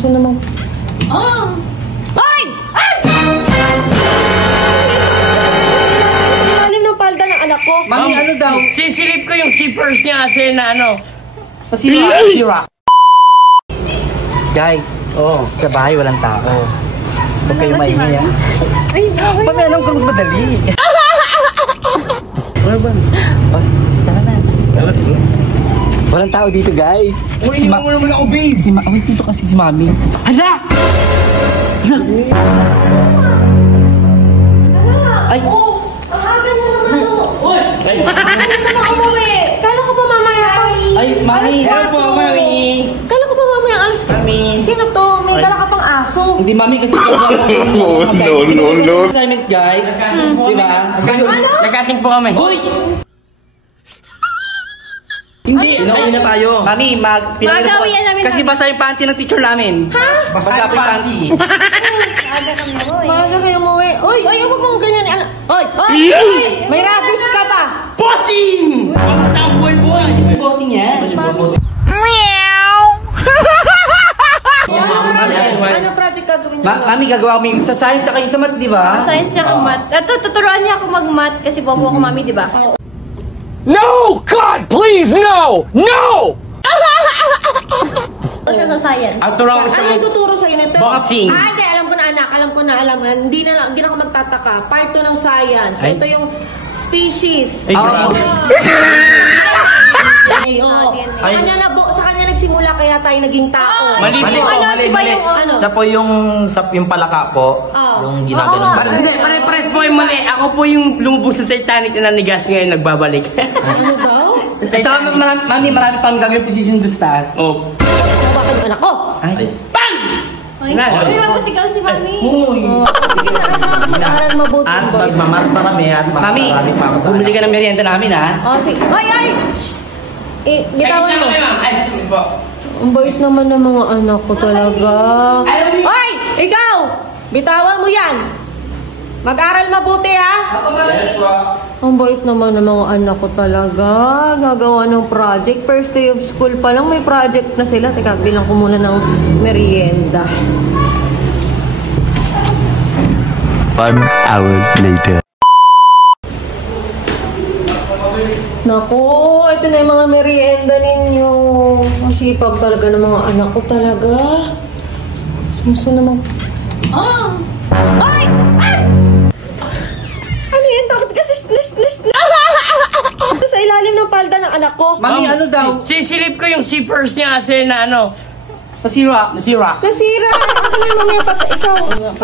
Gusto naman. Ah! Ay! Ay! Ilalim ng palda ng anak ko. Mami, ano daw? Sisilip ko yung zippers niya kasi na ano. Sira. Guys, sa bahay walang tao. Huwag kayo maingay, ha? Ay, bakit? Mami, alam ko magmadali. Ano ba? Tara na. Walang tao dito, guys. Uy, mo naman ako, babe. Wait, dito kasi si Mami. Hala! Ay! Oh! Ang aga na naman ito. Uy! Ay, naman umuwi. Kala ko ba mamaya pa? Ay, Mami! Hello po, Mami! Kala ko ba mamaya alas? Mami! Sino to? May dala ka pang aso. Hindi, Mami, kasi... No. Assignment, guys. Diba? Nagkating po kami. Uy! Hindi, inuwi na tayo. Mami, Magawian namin kasi basta yung panty ng teacher namin. Ha? Basta yung panty. Aga kami na, boy. Maaga kayo umuwi. Uy, ay, huwag mong ganyan. Uy, may rabies ka pa. Bossing! Ang buhay-buhay! Bossing yan. Ano project gagawin niyo? Mami, gagawa kami yung sa science at yung sa math, di ba? Science siya kang math. Tuturuan niya ako mag-math kasi bobo ako, mami, di ba? No! God, please, no! No! Ito siya sa science. Aturo ko siya Ano ituturo sa'yo nito? Boxing. Ah, hindi. Alam ko na, anak. Alam. Hindi na ako magtataka. Part 2 ng science. Ay. Ito yung species. Ay, Ah, grabe. Ay, oo. Sa kanya nagsimula kaya tayo naging tao. Mali po. Ano, di ba yung ano? Siya po yung palaka po. Oh. Yung ginaganon. Hindi, pare-pares po yung mali. Ako po yung lumubog sa Titanic na nanigas ngayon nagbabalik. Ano daw? At saka, Mami, marami pang gagawin position doon sa taas. Oh. Bakit yung anak ko? Ay. Bang! Uy, Na. magpasigaw si mami. Uy. Sige na, anak. Mag-aaral mabuti. At boy. magmamart pa kami at Mami, marami pa ako sa bumili ka ng merienda namin, ha? Oh, sige. Ay! Shh! Bitawan mo. Ay, po. Ang bait naman ng mga anak ko talaga. Ay! Ikaw! Bitawan mo yan! Mag-aral mabuti, ha? Yes, po. Ang bait naman ng mga anak ko talaga. Gagawa ng project. First day of school pa lang, may project na sila. Teka, bilang ko muna ng merienda. 1 hour later. Naku, ito na yung mga merienda ninyo. Ang sipag talaga ng mga anak ko talaga. Gusto naman... Ah! Ay! Ay! Ano yan? Bakit kasi sa ilalim ng palda ng anak ko? Mami, ano daw? Sisilip ko yung zippers niya kasi na ano. Pasira. Nasira. Nasira! Ako na mamaya pa ikaw.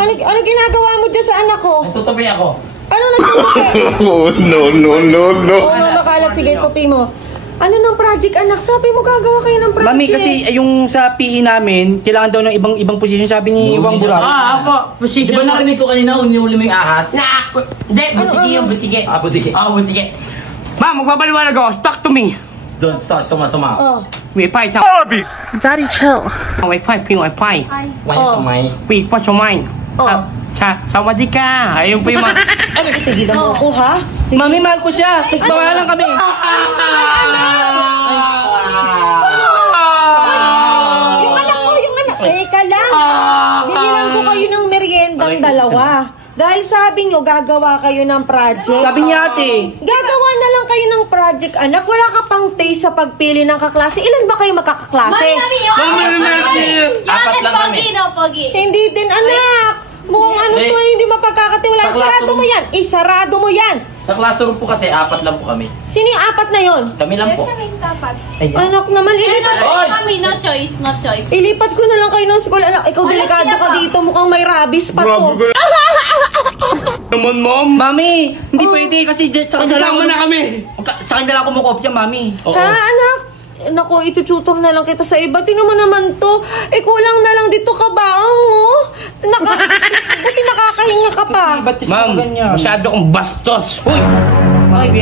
Ano ginagawa mo dyan sa anak ko? Tutupi ako. Ano nagtutupi? No. Oo nga, makalat. Sige, tupi mo. Ano ng project, anak? Sabi mo gagawa kayo ng project. Mami, kasi yung sa PE namin, kailangan daw ng ibang position, sabi ni Wang Burak. Apo. Di ba narinig ko kanina, unuli mo yung ahas? Hindi, butige yung butige. Butige. Butige. Ma, magbabaliwanag ako. Talk to me. Don't start, suma. Oh. 喂，派上。 Daddy, chill. 喂，派评委派。 Why sumay? 喂，pas sumay. Oh. Sawadee ka. Ayun po yung mga... Tigilan mo ako, ha? Mami, mahal ko siya. Tikbawa lang kami. Yung anak ko, yung anak. Teka lang. Binilang ko kayo ng meriendang dalawa. Dahil sabi nyo, gagawa kayo ng project. Sabi niya ate. Gagawa na lang kayo ng project, anak. Wala ka pang taste sa pagpili ng kaklase. Ilan ba kayo magkakaklase? Mami, yung Apat lang kami. pogi, no, pogi. Hindi din, anak. Mukhang ano to, hindi mapagkakatiwalaan. Sa Isarado classroom. mo yan. Isarado mo yan. Sa classroom po kasi, apat lang po kami. Sino yung apat na yon? Kami lang po. Kaming tapat. Anak naman, ilipat. Oy! Mami, no choice, no choice. Ilipat ko na lang kayo ng school. Anak, ikaw delikado ka dito. Mukhang may rabies pa to. Naman, mom. Mami, hindi pwede kasi sa kanya lang Kasama na kami. Sa kanya lang ako kumukopya, Mami. Oo. Ha, anak? Naku, itututor na lang kita sa iba. Tingnan mo naman to. Kulang na lang dito ka baong, oh. Buti nakakahinga ka pa. Ma'am, masyado kong bastos. Uy!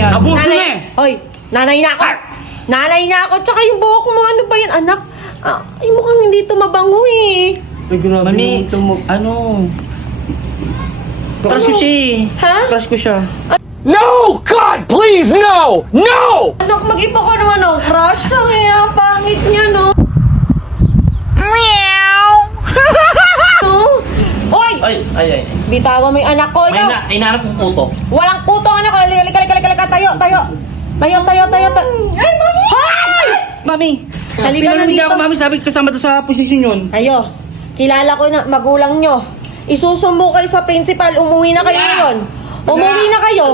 Abuso na eh! Hoy, nanay na ako. Nanay na ako. Tsaka yung buhok mo, ano ba yan, anak? Ay, mukhang hindi ito mabango eh. Uy, grabe Mami, ano? Crush ko siya eh. Ha? Crush ko siya. No! God, please, no! No! Anak, mag-ipa ka naman, oh. Crush lang eh. Ang pangit niya, no? Bitawan mo yung anak ko. May Ikaw. inaanap kong puto. Walang puto anak ko. Halika. Tayo. Tayo. Ay, mami! Hoy! Mami! Halika na Pinanunod dito. ako, mami. Sabi kasama doon sa posisyon yun. Kayo, kilala ko na magulang nyo. Isusumbo kayo sa principal. Umuwi na kayo ngayon. Umuwi na kayo.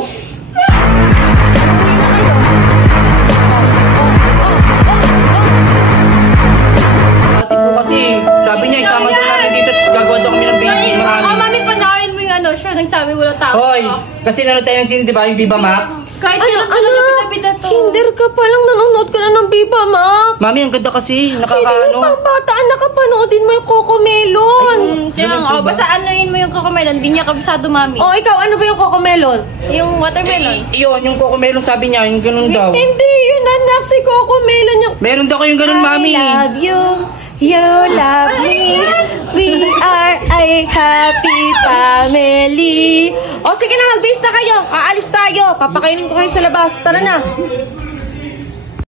Ate po kasi, sabi niya, isama daw natin dito. Tapos gagawa daw kami ng baby. Marami. Mami, panoorin mo yung ano, siya nagsabi wala tao. Hoy! Kasi nanonood tayo ng sine, di ba? Yung Viva Max. Kahit Ano, sino pinapita to. Kinder ka pa lang. Nanonood ka na ng Viva Max. Mami, ang ganda kasi. Hindi Nakakaano. mo pang bata. Nakapanoodin mo yung Coco Melon. Kaya nga, basta anoin mo yung kokomelon. Hindi niya kabisado, mami. Oh, ikaw, ano ba yung Coco Melon? Yung watermelon. Yun, yung Coco Melon sabi niya, yung ganun daw. Hindi, yun anak. Si Coco Melon yung... Meron daw kayong ganun, mami. I love you. You love me. We are a happy family. O sige na, mag-base na kayo. Aalis tayo. Papakainin ko kayo sa labas. Tara na.